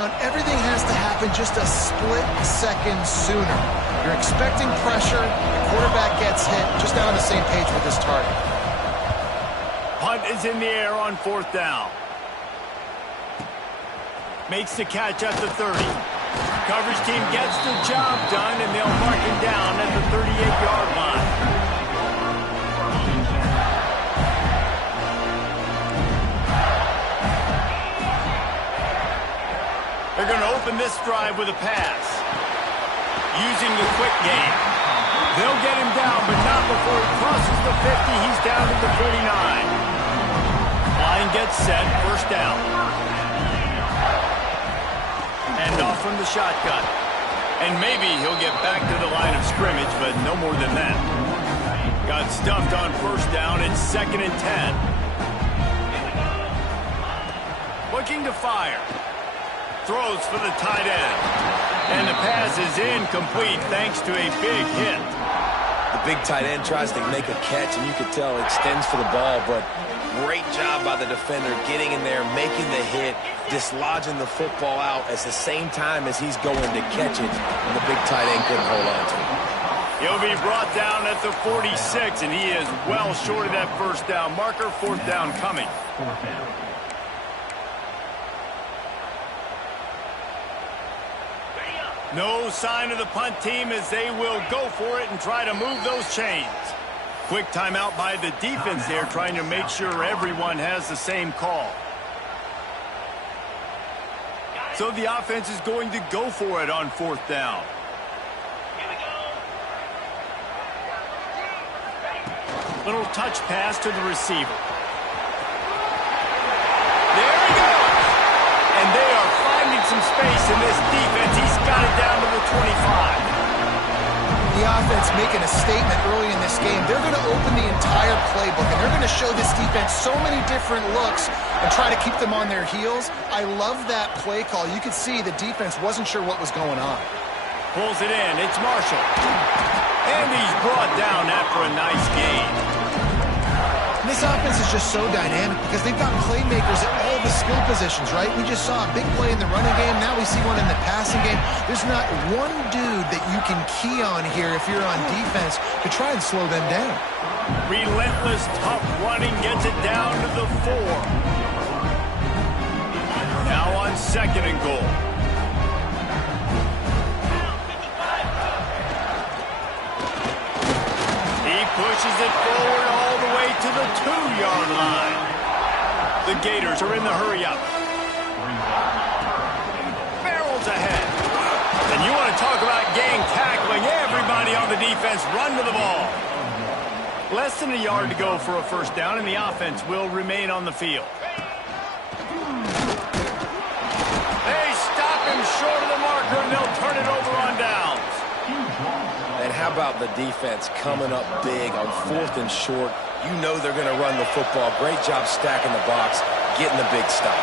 down, everything has to happen just a split second sooner. You're expecting pressure, the quarterback gets hit, just not on the same page with his target. Punt is in the air on 4th down. Makes the catch at the 30. Coverage team gets the job done, and they'll mark him down at the 38-yard line. They're going to open this drive with a pass. Using the quick game. They'll get him down, but not before he crosses the 50. He's down to the 49. Line gets set, 1st down. And off from the shotgun. And maybe he'll get back to the line of scrimmage, but no more than that. Got stuffed on 1st down. It's 2nd and 10. Looking to fire. Throws for the tight end. And the pass is incomplete thanks to a big hit. The big tight end tries to make a catch, and you can tell it extends for the ball, but great job by the defender getting in there, making the hit, dislodging the football out at the same time as he's going to catch it, and the big tight end couldn't hold on to it. He'll be brought down at the 46, and he is well short of that 1st down marker. 4th down coming. No sign of the punt team as they will go for it and try to move those chains. Quick timeout by the defense there, trying to make sure everyone has the same call. So the offense is going to go for it on 4th down. Little touch pass to the receiver. There he goes. And they are finding some space in this defense. He's got it down to the 25. The offense making a statement early in this game. They're going to open the entire playbook, and they're going to show this defense so many different looks and try to keep them on their heels. I love that play call. You could see the defense wasn't sure what was going on. Pulls it in. It's Marshall. And he's brought down after a nice gain. This offense is just so dynamic because they've got playmakers at all the skill positions, right? We just saw a big play in the running game. Now we see one in the passing game. There's not one dude that you can key on here if you're on defense to try and slow them down. Relentless, tough running gets it down to the 4. Now on 2nd and goal. He pushes it forward all the way to the 2-yard line. The Gators are in the hurry-up. Barrels ahead. And you want to talk about gang tackling. Everybody on the defense run to the ball. Less than a yard to go for a 1st down, and the offense will remain on the field. They stop him short of the marker, and they'll turn it over on downs. And how about the defense coming up big on 4th and short? You know they're going to run the football. Great job stacking the box, getting the big stop.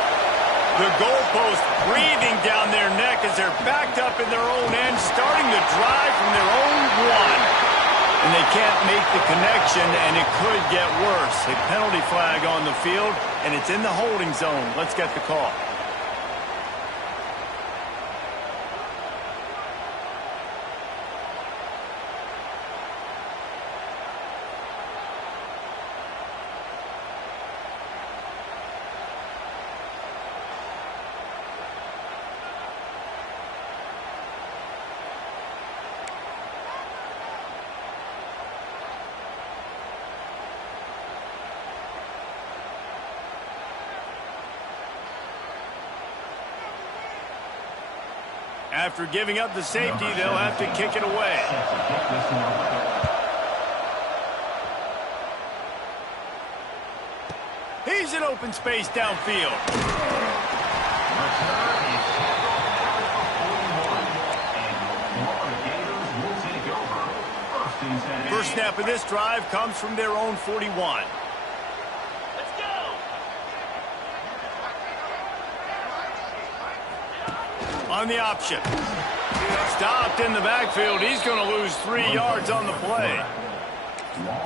The goalpost breathing down their neck as they're backed up in their own end, starting the drive from their own 1. And they can't make the connection, and it could get worse. A penalty flag on the field, and it's in the holding zone. Let's get the call. After giving up the safety, they'll have to kick it away. He's in open space downfield. First snap of this drive comes from their own 41. On the option. Stopped in the backfield. He's going to lose 3 yards on the play.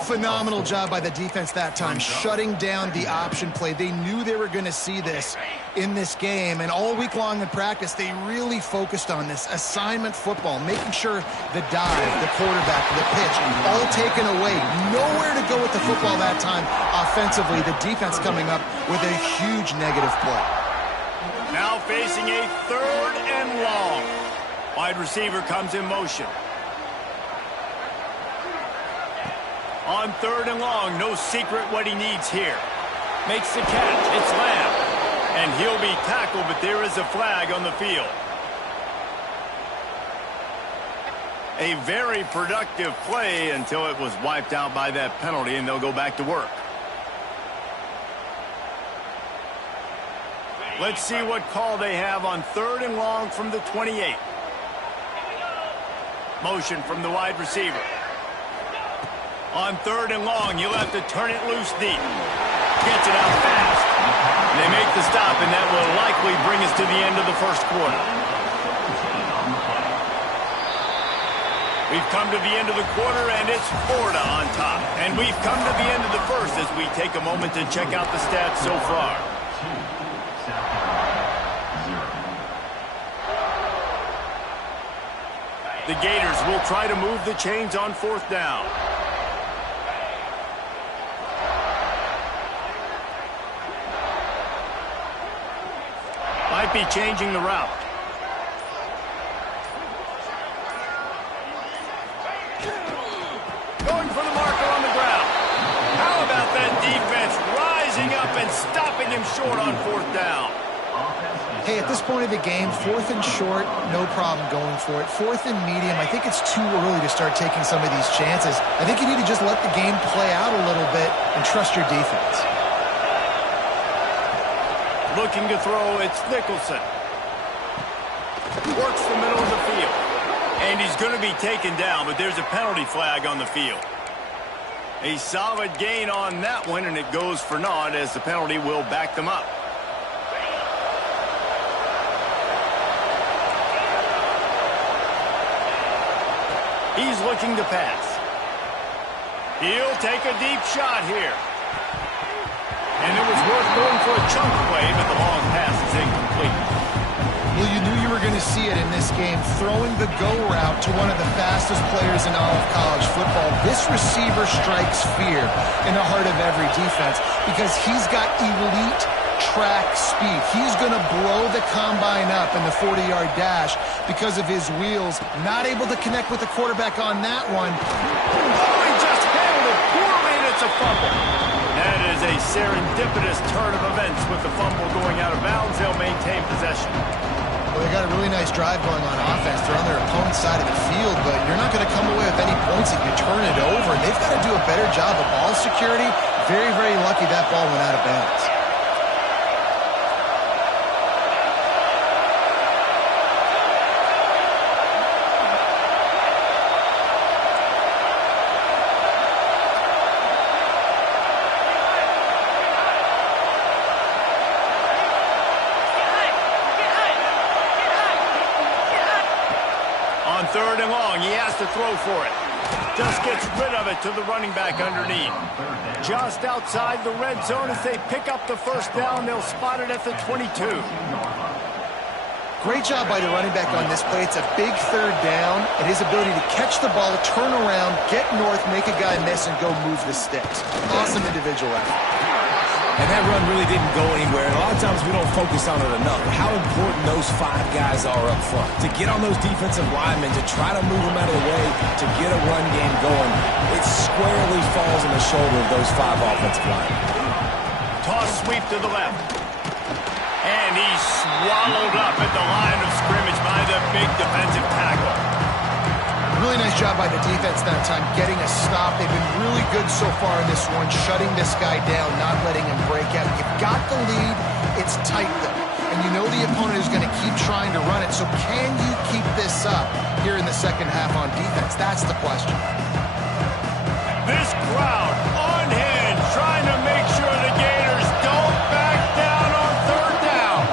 Phenomenal job by the defense that time, shutting down the option play. They knew they were going to see this in this game, and all week long in practice, they really focused on this assignment football, making sure the dive, the quarterback, the pitch, all taken away. Nowhere to go with the football that time offensively. The defense coming up with a huge negative play. Now facing a 3rd and long. Wide receiver comes in motion. On 3rd and long, no secret what he needs here. Makes the catch. It's Lamb. And he'll be tackled, but there is a flag on the field. A very productive play until it was wiped out by that penalty, and they'll go back to work. Let's see what call they have on 3rd and long from the 28. Motion from the wide receiver. On 3rd and long, you'll have to turn it loose deep. Gets it out fast. They make the stop, and that will likely bring us to the end of the first quarter. We've come to the end of the quarter, and it's Florida on top. And we've come to the end of the first as we take a moment to check out the stats so far. The Gators will try to move the chains on 4th down. Might be changing the route. Going for the marker on the ground. How about that defense rising up and stopping him short on 4th down? Hey, at this point of the game, 4th and short, no problem going for it. 4th and medium, I think it's too early to start taking some of these chances. I think you need to just let the game play out a little bit and trust your defense. Looking to throw, it's Nicholson. Works the middle of the field. And he's going to be taken down, but there's a penalty flag on the field. A solid gain on that one, and it goes for naught as the penalty will back them up. He's looking to pass. He'll take a deep shot here. And it was worth going for a chunk play, but the long pass is incomplete. Well, you knew you were going to see it in this game, throwing the go route to one of the fastest players in all of college football. This receiver strikes fear in the heart of every defense because he's got elite track speed. He's going to blow the combine up in the 40-yard dash because of his wheels. Not able to connect with the quarterback on that one. Oh, he just handled it poorly, and it's a fumble. That is a serendipitous turn of events with the fumble going out of bounds. They'll maintain possession. Well, they got a really nice drive going on offense. They're on their opponent's side of the field, but you're not going to come away with any points if you turn it over. And they've got to do a better job of ball security. Very, very lucky that ball went out of bounds. On 3rd and long, he has to throw for it. Just gets rid of it to the running back underneath. Just outside the red zone as they pick up the 1st down. They'll spot it at the 22. Great job by the running back on this play. It's a big 3rd down, and his ability to catch the ball, turn around, get north, make a guy miss, and go move the sticks. Awesome individual effort. And that run really didn't go anywhere. And a lot of times we don't focus on it enough. How important those 5 guys are up front. To get on those defensive linemen, to try to move them out of the way, to get a run game going. It squarely falls on the shoulder of those 5 offensive linemen. Toss sweep to the left. And he's swallowed up at the line of scrimmage by the big defensive tackle. Really nice job by the defense that time, getting a stop. They've been really good so far in this one, shutting this guy down, not letting him break out. You've got the lead. It's tight, though. And you know the opponent is going to keep trying to run it. So can you keep this up here in the second half on defense? That's the question. This crowd on hand, trying to make sure the Gators don't back down on 3rd down.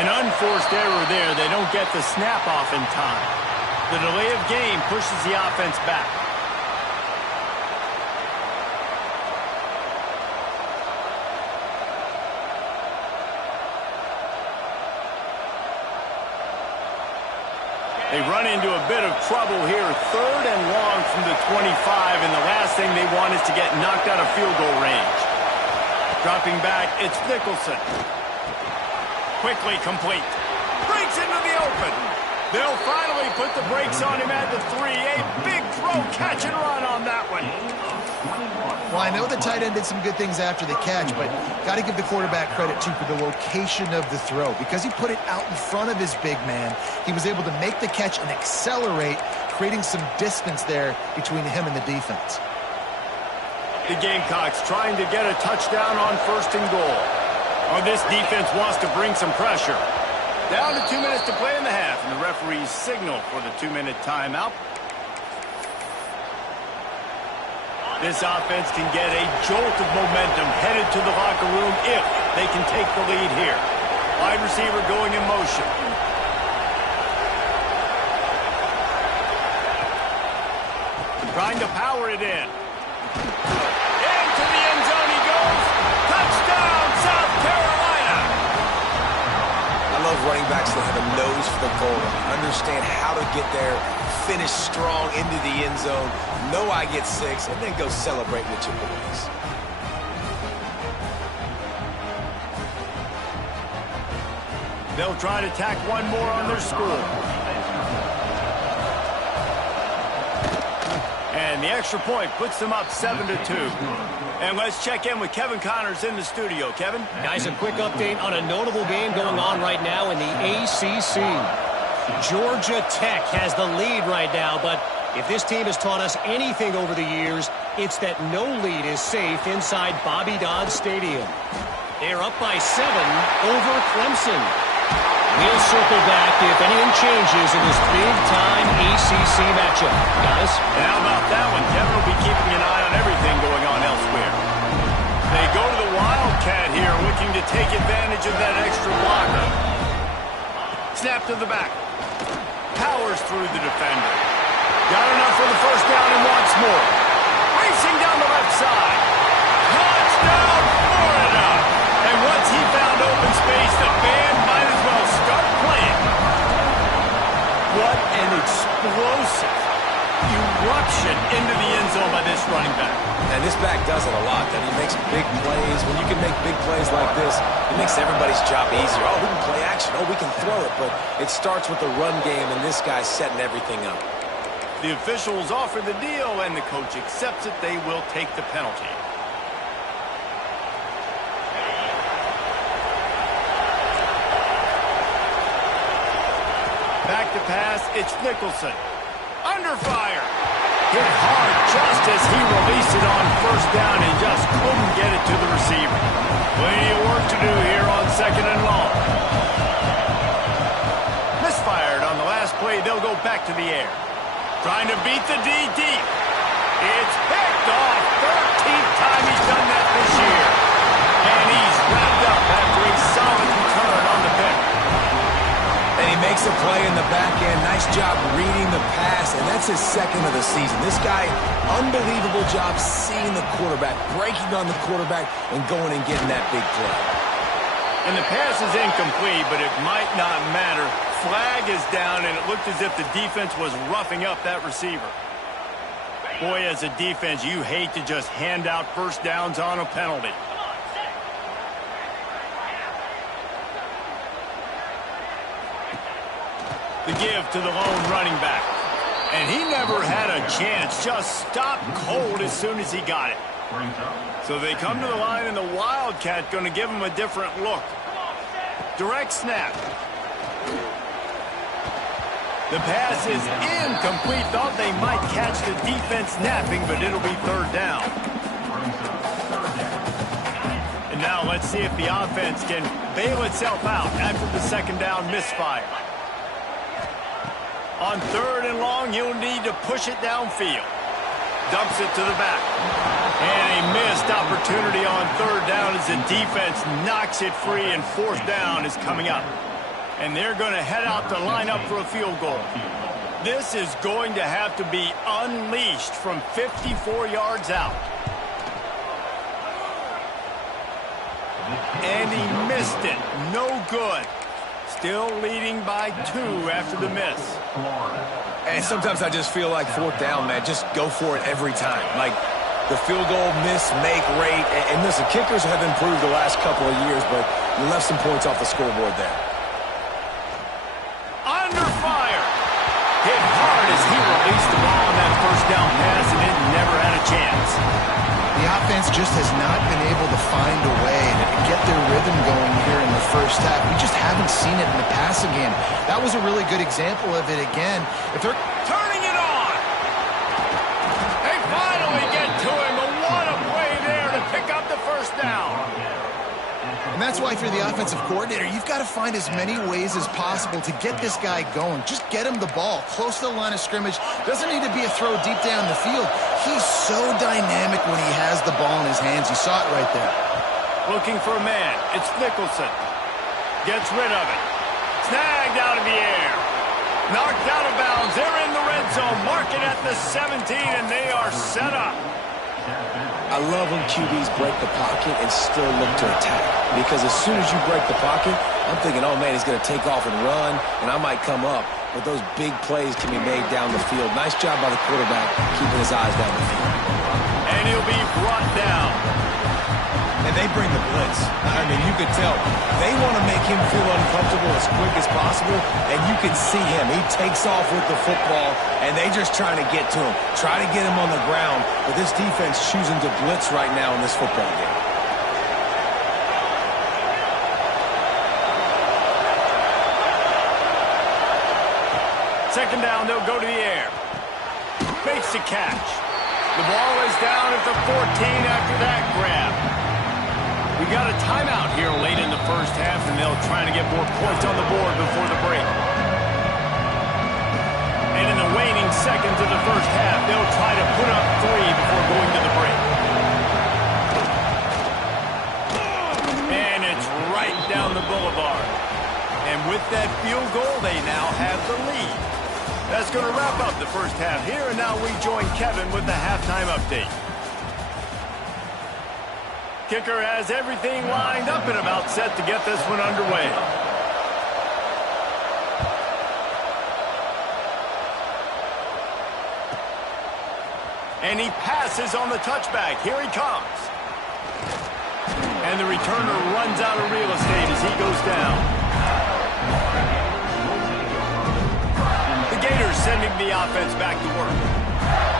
An unforced error there. They don't get the snap off in time. The delay of game pushes the offense back. They run into a bit of trouble here. 3rd and long from the 25, and the last thing they want is to get knocked out of field goal range. Dropping back, it's Nicholson. Quickly complete. Breaks into the open. They'll finally put the brakes on him at the 3. A big throw, catch and run on that one. Well, I know the tight end did some good things after the catch, but got to give the quarterback credit, too, for the location of the throw. Because he put it out in front of his big man, he was able to make the catch and accelerate, creating some distance there between him and the defense. The Gamecocks trying to get a touchdown on 1st and goal. Oh, this defense wants to bring some pressure. Down to 2 minutes to play in the half, and the referees signal for the 2-minute timeout. This offense can get a jolt of momentum headed to the locker room if they can take the lead here. Wide receiver going in motion. Trying to power it in. Into the end zone he goes. Touchdown, South Carolina. I love running backs that have a nose for the goal. Understand how to get there, finish strong into the end zone, know I get 6, and then go celebrate with your boys. They'll try to tack one more on their score. And the extra point puts them up 7-2. And let's check in with Kevin Connors in the studio. Kevin? Guys, a quick update on a notable game going on right now in the ACC. Georgia Tech has the lead right now, but if this team has taught us anything over the years, it's that no lead is safe inside Bobby Dodd Stadium. They're up by 7 over Clemson. We'll circle back if anything changes in this big-time ACC matchup. Guys? And how about that one? Kevin will be keeping an eye on everything going on elsewhere. They go to the Wildcat here, looking to take advantage of that extra blocker. Snap to the back. Powers through the defender. Got enough for the 1st down and wants more. Racing down the left side. Touchdown, Florida! And once he found open space, the band might as well start playing. What an explosive eruption into the end zone by this running back. And this back does it a lot. That he makes big plays. When you can make big plays like this, it makes everybody's job easier. Oh, we can play action. Oh, we can throw it. But it starts with the run game, and this guy's setting everything up. The officials offer the deal, and the coach accepts it. They will take the penalty. Back to pass, it's Nicholson. Under fire. Hit hard just as he released it on 1st down and just couldn't get it to the receiver. Plenty of work to do here on 2nd and long. Misfired on the last play. They'll go back to the air. Trying to beat the D deep. It's picked off. 13th time he's done that this year. And he's wrapped up after a solid return on the pick. And he makes a play in the back end. Nice job reading the pass, and that's his 2nd of the season. This guy, unbelievable job seeing the quarterback, breaking on the quarterback, and going and getting that big play. And the pass is incomplete, but it might not matter. Flag is down, and it looked as if the defense was roughing up that receiver. Boy, as a defense, you hate to just hand out 1st downs on a penalty. The give to the lone running back. And he never had a chance. Just stopped cold as soon as he got it. So they come to the line, and the Wildcat going to give him a different look. Direct snap. The pass is incomplete. Thought they might catch the defense napping, but it'll be 3rd down. And now let's see if the offense can bail itself out after the 2nd down misfire. On 3rd and long, you'll need to push it downfield. Dumps it to the back. And a missed opportunity on 3rd down as the defense knocks it free, and 4th down is coming up. And they're going to head out to line up for a field goal. This is going to have to be unleashed from 54 yards out. And he missed it. No good. Still leading by 2 after the miss. And sometimes I just feel like fourth down, man, just go for it every time. Like the field goal miss, make rate. And listen, kickers have improved the last couple of years, but you left some points off the scoreboard there. Under fire. Hit hard as he released the ball on that first down pass, and it never had a chance. The offense just has not been able to find a way to get their rhythm going here in the first half. We just haven't seen it in the passing game. That was a really good example of it again. If they're Turning it on. They finally get to him, but what a play there to pick up the first down. And that's why, if you're the offensive coordinator, you've got to find as many ways as possible to get this guy going. Just get him the ball close to the line of scrimmage. Doesn't need to be a throw deep down the field. He's so dynamic when he has the ball in his hands. You saw it right there. Looking for a man. It's Nicholson. Gets rid of it. Snagged out of the air. Knocked out of bounds. They're in the red zone. Mark it at the 17, and they are set up. I love when QBs break the pocket and still look to attack. Because as soon as you break the pocket, I'm thinking, oh, man, he's going to take off and run, and I might come up. But those big plays can be made down the field. Nice job by the quarterback keeping his eyes down the field. And he'll be brought down. And they bring the blitz. I mean, you could tell. They want to make him feel uncomfortable as quick as possible, and you can see him. He takes off with the football, and they just trying to get to him, try to get him on the ground. But this defense choosing to blitz right now in this football game. Second down, they'll go to the air. Makes the catch. The ball is down at the 14 after that grab. We got a timeout here late in the first half, and they'll try to get more points on the board before the break. And in the waning seconds of the first half, they'll try to put up 3 before going to the break. And it's right down the boulevard. And with that field goal, they now have the lead. That's going to wrap up the first half here, and now we join Kevin with the halftime update. Kicker has everything lined up and about set to get this one underway. And he passes on the touchback. Here he comes. And the returner runs out of real estate as he goes down. The Gators sending the offense back to work.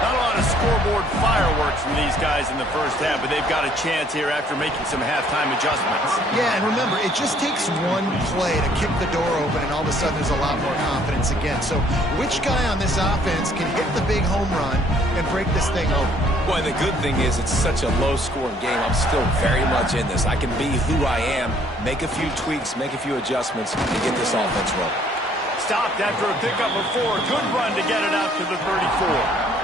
Not a lot of scoreboard fireworks from these guys in the first half, but they've got a chance here after making some halftime adjustments. Yeah, and remember, it just takes one play to kick the door open, and all of a sudden there's a lot more confidence again. So which guy on this offense can hit the big home run and break this thing open? Boy, the good thing is it's such a low-scoring game. I'm still very much in this. I can be who I am, make a few tweaks, make a few adjustments, and get this offense rolling. Stopped after a pickup of 4. Good run to get it out to the 34.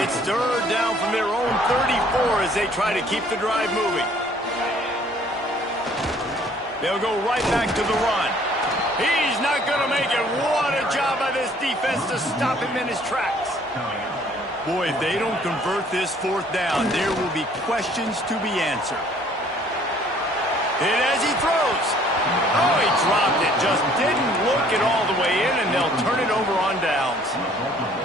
It's third down from their own 34 as they try to keep the drive moving. They'll go right back to the run. He's not going to make it. What a job by this defense to stop him in his tracks. Boy, if they don't convert this fourth down, there will be questions to be answered. And as he throws. Oh, he dropped it. Just didn't look it all the way in, and they'll turn it over on downs.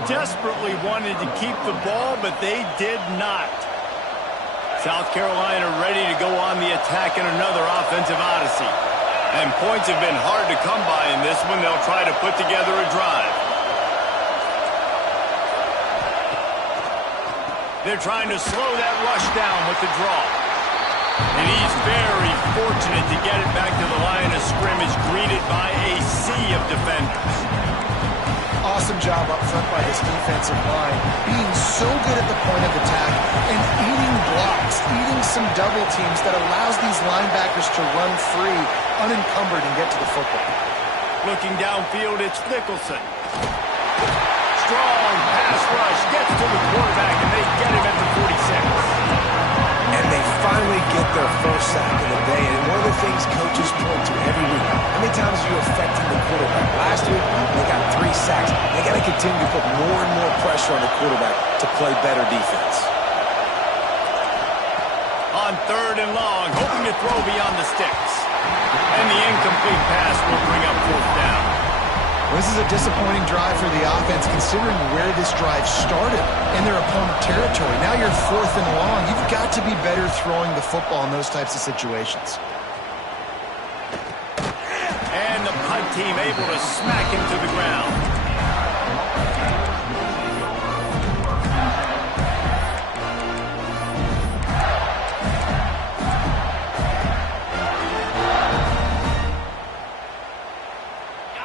Desperately wanted to keep the ball, but they did not. South Carolina ready to go on the attack in another offensive odyssey. And points have been hard to come by in this one. They'll try to put together a drive. They're trying to slow that rush down with the draw. And he's very fortunate to get it back to the line of scrimmage, greeted by a sea of defenders. Awesome job up front by this defensive line, being so good at the point of attack and eating blocks, eating some double teams that allows these linebackers to run free, unencumbered, and get to the football. Looking downfield, it's Nicholson. Strong pass rush, gets to the quarterback, and they get him at the 46. And they finally get their first sack of the day. And one of the things coaches point to every week, how many times are you affecting the quarterback? Last year, they got 3 sacks. They got to continue to put more and more pressure on the quarterback to play better defense. On 3rd and long, hoping to throw beyond the sticks. And the incomplete pass will bring up 4th down. This is a disappointing drive for the offense, considering where this drive started in their opponent territory. Now you're 4th and long. You've got to be better throwing the football in those types of situations. And the punt team able to smack him to the ground.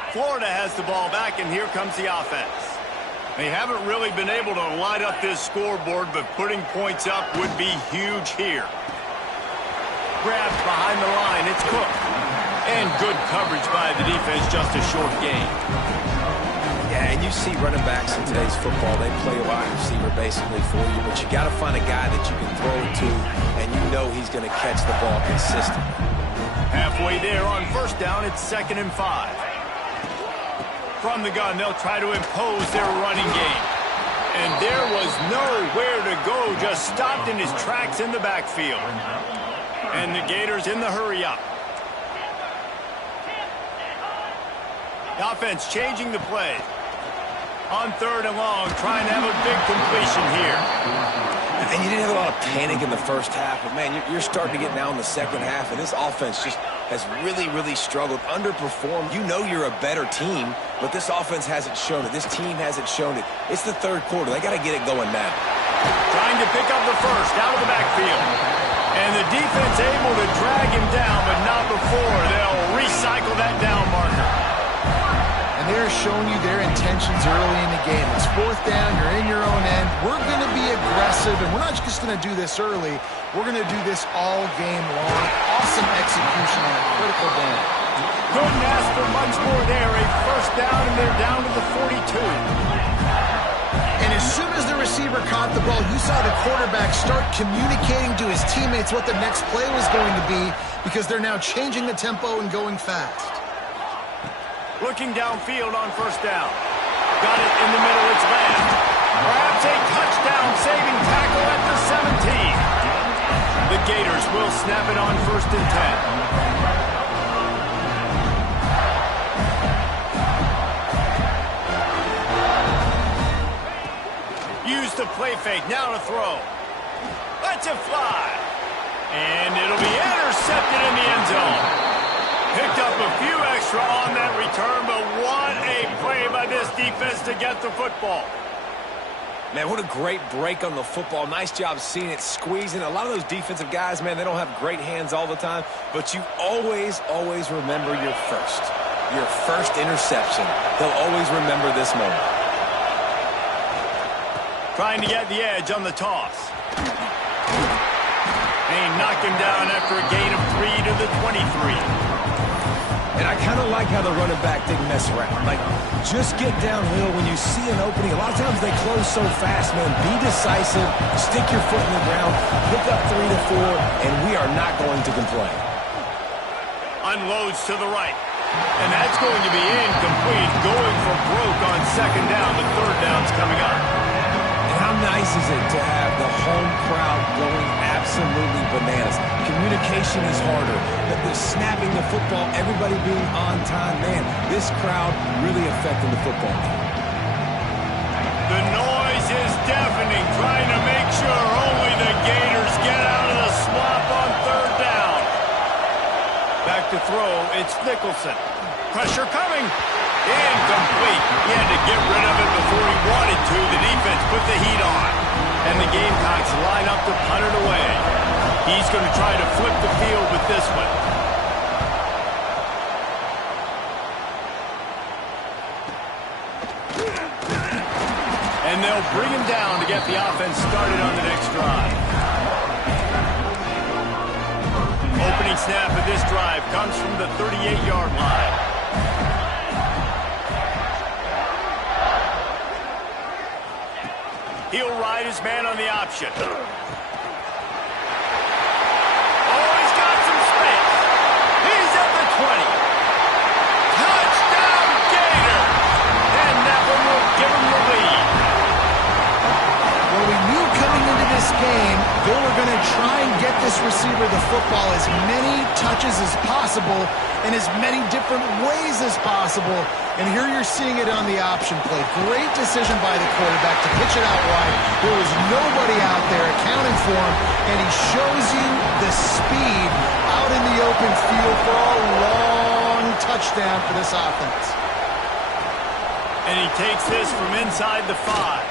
Florida has the ball back, and here comes the offense. They haven't really been able to light up this scoreboard, but putting points up would be huge here. Grabs behind the line. It's Cook. And good coverage by the defense, just a short gain. Yeah, and you see running backs in today's football, they play a wide receiver basically for you, but you got to find a guy that you can throw to, and you know he's going to catch the ball consistently. Halfway there on 1st down, it's 2nd and 5. From the gun, they'll try to impose their running game. And there was nowhere to go, just stopped in his tracks in the backfield. And the Gators in the hurry-up. The offense changing the play. On 3rd and long, trying to have a big completion here. And you didn't have a lot of panic in the first half, but, man, you're starting to get now in the second half, and this offense just has really, really struggled, underperformed. You know you're a better team, but this offense hasn't shown it. This team hasn't shown it. It's the 3rd quarter. They got to get it going now. Trying to pick up the first out of the backfield. And the defense able to drag him down, but not before they'll recycle that down marker. They're showing you their intentions early in the game. It's 4th down, you're in your own end. We're going to be aggressive, and we're not just going to do this early. We're going to do this all game long. Awesome execution on a critical down. Couldn't ask for much more there. A 1st down, and they're down to the 42. And as soon as the receiver caught the ball, you saw the quarterback start communicating to his teammates what the next play was going to be, because they're now changing the tempo and going fast. Looking downfield on 1st down. Got it in the middle, it's Lamb. Perhaps a touchdown-saving tackle at the 17. The Gators will snap it on 1st and 10. Use the play fake, now to throw. Lets it fly. And it'll be intercepted in the end zone. Picked up a few extra on that return, but what a play by this defense to get the football. Man, what a great break on the football. Nice job seeing it, squeezing. A lot of those defensive guys, man, they don't have great hands all the time, but you always, always remember your first interception. They'll always remember this moment. Trying to get the edge on the toss. They knock him down after a gain of 3 to the 23. And I kind of like how the running back didn't mess around. Like, just get downhill when you see an opening. A lot of times they close so fast, man. Be decisive, stick your foot in the ground, pick up 3 to 4, and we are not going to complain. Unloads to the right. And that's going to be incomplete. Going for broke on 2nd down. The 3rd down's coming up. And how nice is it to have the home crowd going absolutely bananas? Communication is harder. The snapping the football, everybody being on time. Man, this crowd really affecting the football game. The noise is deafening, trying to make sure only the Gators get out of the swamp on 3rd down. Back to throw, it's Nicholson. Pressure coming. Incomplete. He had to get rid of it before he wanted to. The defense put the heat on. And the Gamecocks line up to punt it away. He's going to try to flip the field with this one. And they'll bring him down to get the offense started on the next drive. Opening snap of this drive comes from the 38-yard line. He'll ride his man on the option. Oh, he's got some space. He's at the 20. game, they were going to try and get this receiver the football as many touches as possible in as many different ways as possible. And here you're seeing it on the option play. Great decision by the quarterback to pitch it out wide. There was nobody out there accounting for him, and he shows you the speed out in the open field for a long touchdown for this offense. And he takes this from inside the 5.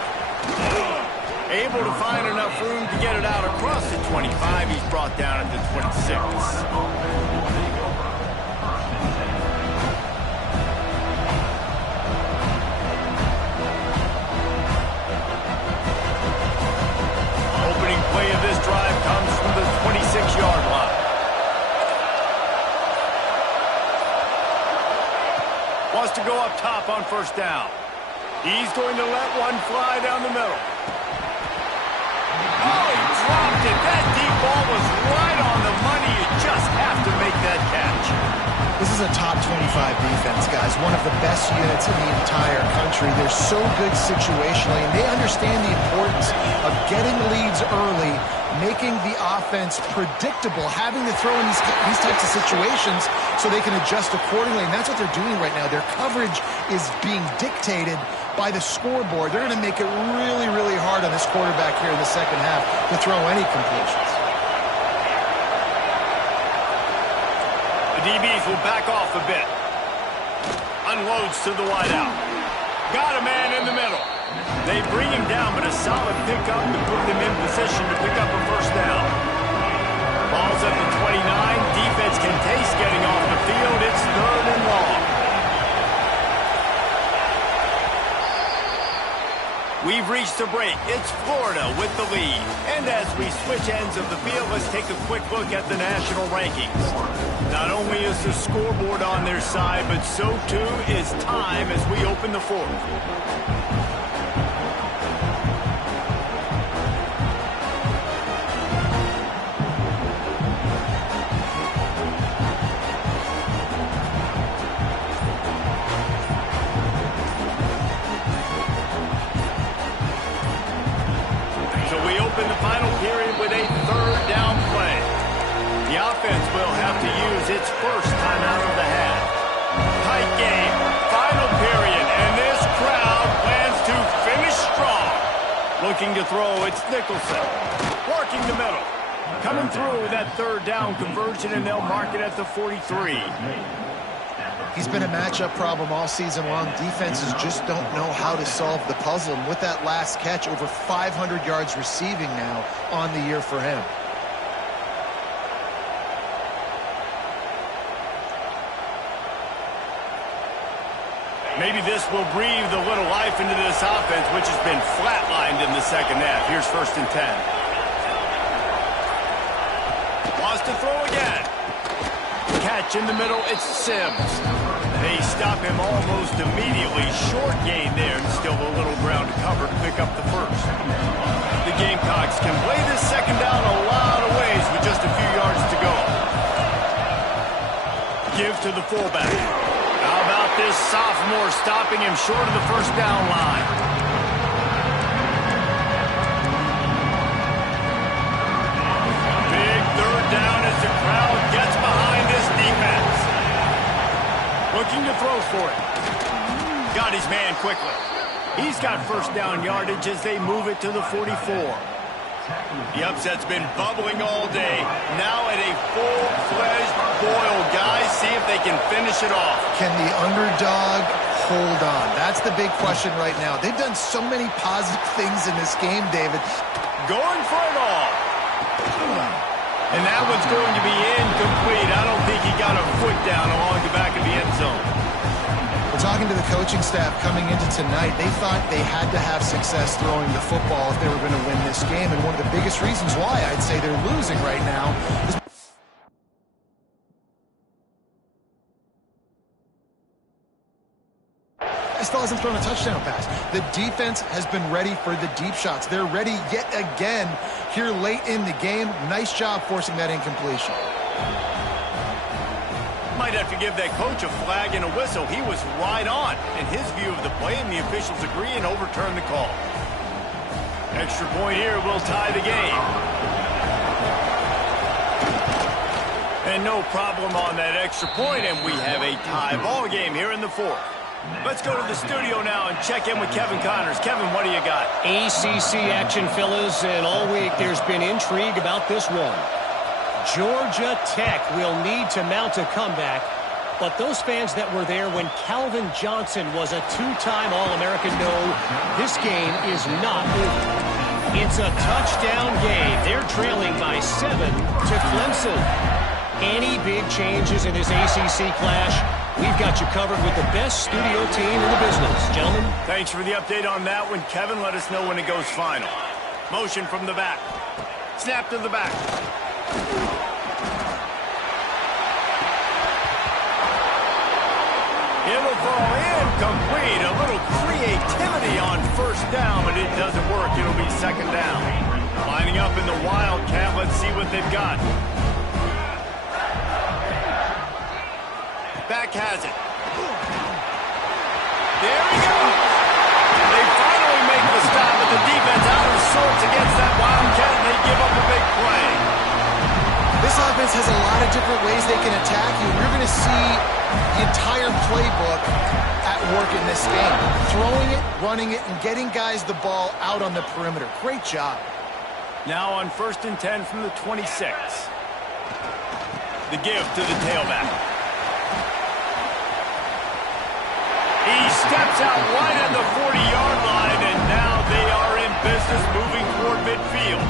Able to find enough room to get it out across the 25. He's brought down at the 26. Opening play of this drive comes from the 26-yard line. Wants to go up top on first down. He's going to let one fly down the middle. Oh, he dropped it. That deep ball was right on the money. You just have to make that catch. This is a top 25 defense, guys. One of the best units in the entire country. They're so good situationally, and they understand the importance of getting leads early, making the offense predictable, having to throw in these types of situations so they can adjust accordingly. And that's what they're doing right now. Their coverage is being dictated by the scoreboard. They're going to make it really, really hard on this quarterback here in the second half to throw any completions. The DBs will back off a bit. Unloads to the wideout. Got a man in the middle. They bring him down, but a solid pickup to put them in position to pick up a first down. Ball's at the 29. Defense can taste getting off the field. It's 3rd and long. We've reached the break. It's Florida with the lead. And as we switch ends of the field, let's take a quick look at the national rankings. Not only is the scoreboard on their side, but so too is time as we open the 4th. In the final period with a 3rd down play. The offense will have to use its first timeout of the half. Tight game, final period, and this crowd plans to finish strong. Looking to throw, it's Nicholson. Working the middle. Coming through with that 3rd down conversion, and they'll mark it at the 43. He's been a matchup problem all season long. Defenses just don't know how to solve the puzzle. And with that last catch, over 500 yards receiving now on the year for him. Maybe this will breathe a little life into this offense, which has been flatlined in the second half. Here's 1st and 10. Wants to throw again. Catch in the middle, it's Sims. They stop him almost immediately. Short gain there, and still a little ground to cover to pick up the first. The Gamecocks can play this second down a lot of ways with just a few yards to go. Give to the fullback. How about this sophomore stopping him short of the first down line? Big 3rd down as the crowd gets behind this defense. Looking to throw for it. Got his man quickly. He's got first down yardage as they move it to the 44. The upset's been bubbling all day. Now at a full-fledged boil. Guys, see if they can finish it off. Can the underdog hold on? That's the big question right now. They've done so many positive things in this game, David. Going for it all. And that one's going to be incomplete. I don't think he got a foot down along the back of the end zone. We're talking to the coaching staff coming into tonight. They thought they had to have success throwing the football if they were going to win this game. And one of the biggest reasons why I'd say they're losing right now is still hasn't thrown a touchdown pass. The defense has been ready for the deep shots. They're ready yet again here late in the game. Nice job forcing that incompletion. Might have to give that coach a flag and a whistle. He was right on in his view of the play, and the officials agree and overturn the call. Extra point here will tie the game. And no problem on that extra point, and we have a tie ball game here in the fourth. Let's go to the studio now and check in with Kevin Connors. Kevin, what do you got? ACC action, fellas, and all week there's been intrigue about this one. Georgia Tech will need to mount a comeback, but those fans that were there when Calvin Johnson was a two-time All-American know this game is not over. It's a touchdown game. They're trailing by 7 to Clemson. Any big changes in this ACC clash, we've got you covered with the best studio team in the business. Gentlemen. Thanks for the update on that one. Kevin, let us know when it goes final. Motion from the back. Snap to the back. It'll fall incomplete. A little creativity on first down, but it doesn't work. It'll be second down. Lining up in the Wildcat. Let's see what they've got. Back has it. There he goes. They finally make the stop, but the defense out of sorts against that Wildcat, and they give up a big play. This offense has a lot of different ways they can attack you. You're going to see the entire playbook at work in this game. Throwing it, running it, and getting guys the ball out on the perimeter. Great job. Now on 1st and 10 from the 26. The give to the tailback. He steps out right on the 40-yard line, and now they are in business moving toward midfield.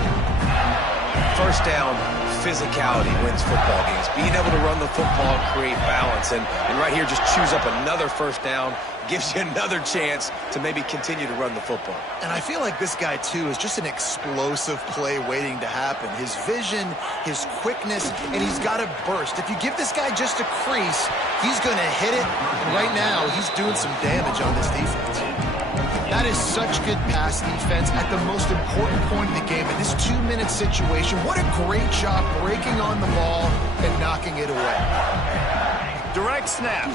First down, physicality wins football games. Being able to run the football and create balance. And right here, just choose up another first down, gives you another chance to maybe continue to run the football. And I feel like this guy, too, is just an explosive play waiting to happen. His vision, his quickness, and he's got a burst. If you give this guy just a crease, he's going to hit it. And right now, he's doing some damage on this defense. That is such good pass defense at the most important point of the game. In this 2-minute situation, what a great job breaking on the ball and knocking it away. Direct snap.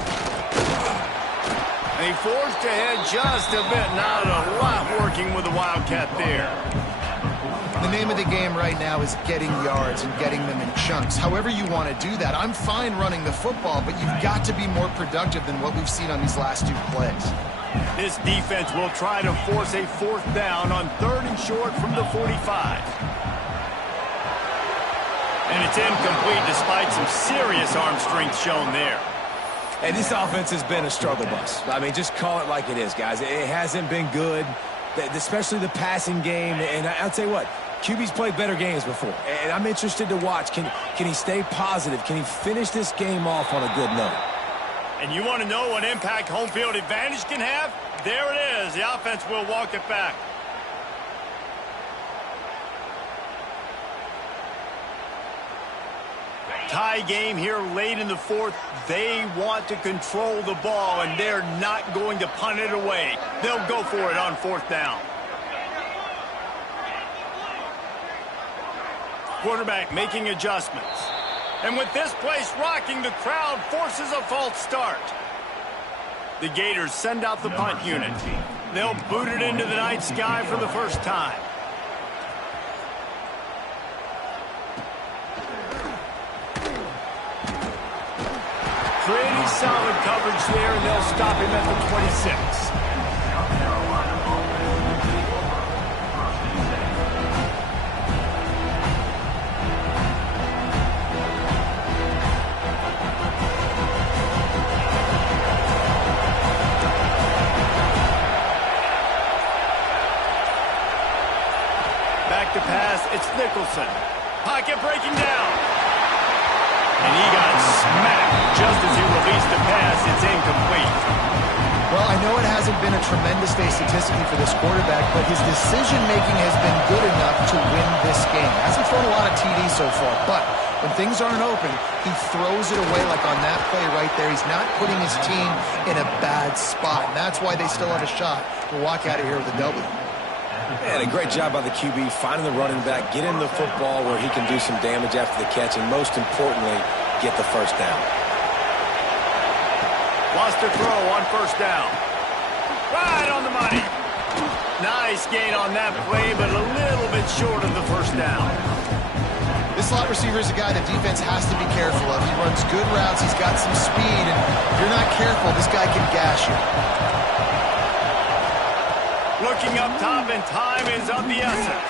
They forced ahead just a bit. Not a lot working with the Wildcat there. The name of the game right now is getting yards and getting them in chunks. However you want to do that. I'm fine running the football, but you've got to be more productive than what we've seen on these last 2 plays. This defense will try to force a 4th down on 3rd and short from the 45. And it's incomplete despite some serious arm strength shown there. And this offense has been a struggle bus. I mean, just call it like it is, guys. It hasn't been good, especially the passing game. And I'll tell you what, QB's played better games before. And I'm interested to watch. Can he stay positive? Can he finish this game off on a good note? And you want to know what impact home field advantage can have? There it is. The offense will walk it back. Tie game here late in the 4th. They want to control the ball, and they're not going to punt it away. They'll go for it on 4th down. Quarterback making adjustments. And with this place rocking, the crowd forces a false start. The Gators send out the punt unit. They'll boot it into the night sky for the first time. Pretty solid coverage there, and they'll stop him at the 26. Back to pass, it's Nicholson. Pocket breaking down. And he got smacked just as he released the pass. It's incomplete. Well, I know it hasn't been a tremendous day statistically for this quarterback, but his decision-making has been good enough to win this game. Hasn't thrown a lot of TDs so far, but when things aren't open, he throws it away like on that play right there. He's not putting his team in a bad spot, and that's why they still have a shot to walk out of here with a W. And a great job by the QB, finding the running back, get him the football where he can do some damage after the catch, and most importantly, get the first down. Lost a throw on 1st down. Right on the money. Nice gain on that play, but a little bit short of the first down. This slot receiver is a guy the defense has to be careful of. He runs good routes. He's got some speed, and if you're not careful, this guy can gash you. Looking up top, and time is of the essence.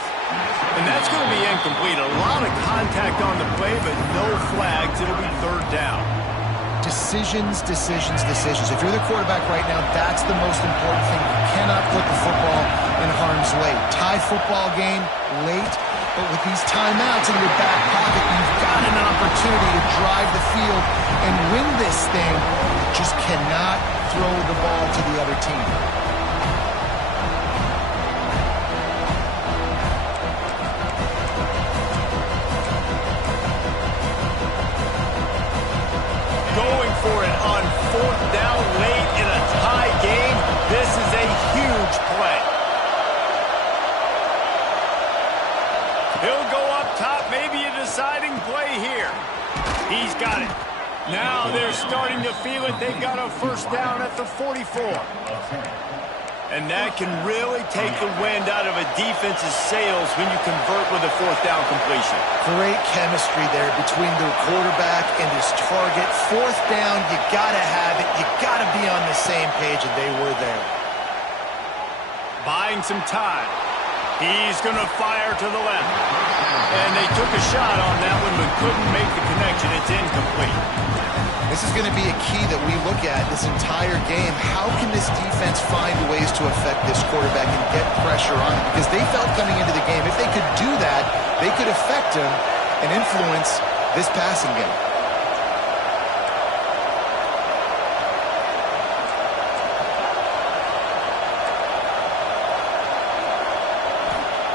And that's going to be incomplete. A lot of contact on the play, but no flags. It'll be third down. Decisions, decisions, decisions. If you're the quarterback right now, that's the most important thing. You cannot put the football in harm's way. Tie football game late, but with these timeouts in your back pocket, you've got an opportunity to drive the field and win this thing. Just cannot throw the ball to the other team. Going for it on fourth down late in a tie game. This is a huge play. He'll go up top, maybe a deciding play here. He's got it. Now they're starting to feel it. They've got a first down at the 44. And that can really take the wind out of a defense's sails when you convert with a fourth down completion. Great chemistry there between the quarterback and his target. Fourth down, you got to have it. You got to be on the same page, and they were there. Buying some time. He's going to fire to the left. And they took a shot on that one, but couldn't make the connection. It's incomplete. This is going to be a key that we look at this entire game. How can this defense find ways to affect this quarterback and get pressure on him? Because they felt coming into the game, if they could do that, they could affect him and influence this passing game.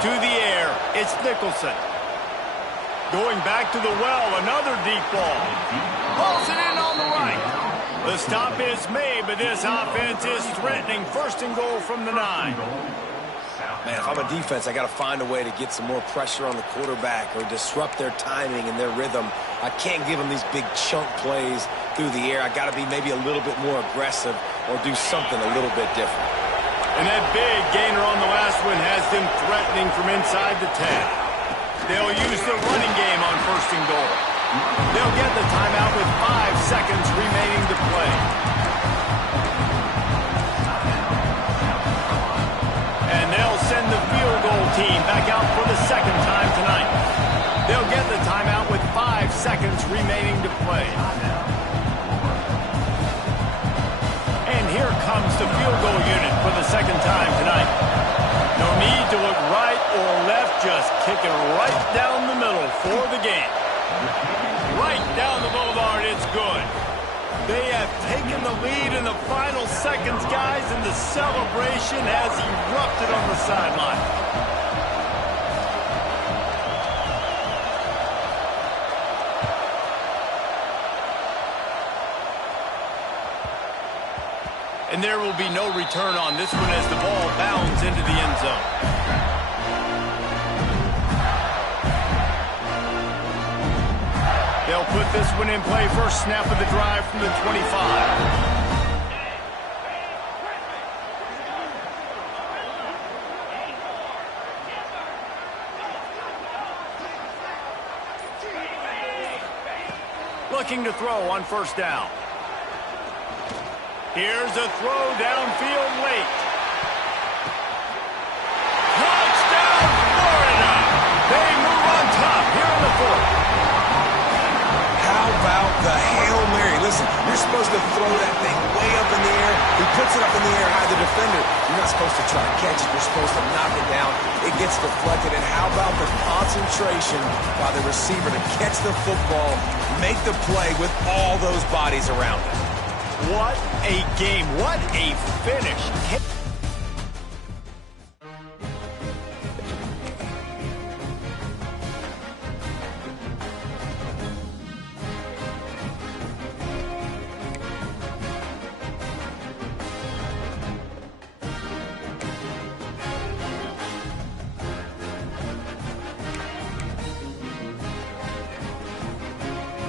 To the air, it's Nicholson. Going back to the well, another deep ball. Hauls it in on the right. The stop is made, but this offense is threatening. First and goal from the 9. Man, if I'm a defense, I got to find a way to get some more pressure on the quarterback or disrupt their timing and their rhythm. I can't give them these big chunk plays through the air. I got to be maybe a little bit more aggressive or do something a little bit different. And that big gainer on the last one has them threatening from inside the 10. They'll use the running game on first and goal. They'll get the timeout with 5 seconds remaining to play. And they'll send the field goal team back out for the second time tonight. They'll get the timeout with 5 seconds remaining to play. And here comes the field goal unit for the second time tonight. No need to look right or left, just kick it right down the middle for the game. Right down the boulevard, it's good. They have taken the lead in the final seconds, guys, and the celebration has erupted on the sideline. And there will be no return on this one as the ball bounds into the end zone. They'll put this one in play. First snap of the drive from the 25. Looking to throw on first down. Here's a throw downfield late. Touchdown, Florida! They move on top here in the fourth. How about the Hail Mary? Listen, you're supposed to throw that thing way up in the air. He puts it up in the air high, the defender. You're not supposed to try to catch it. You're supposed to knock it down. It gets deflected. And how about the concentration by the receiver to catch the football, make the play with all those bodies around him? What a game. What a finish.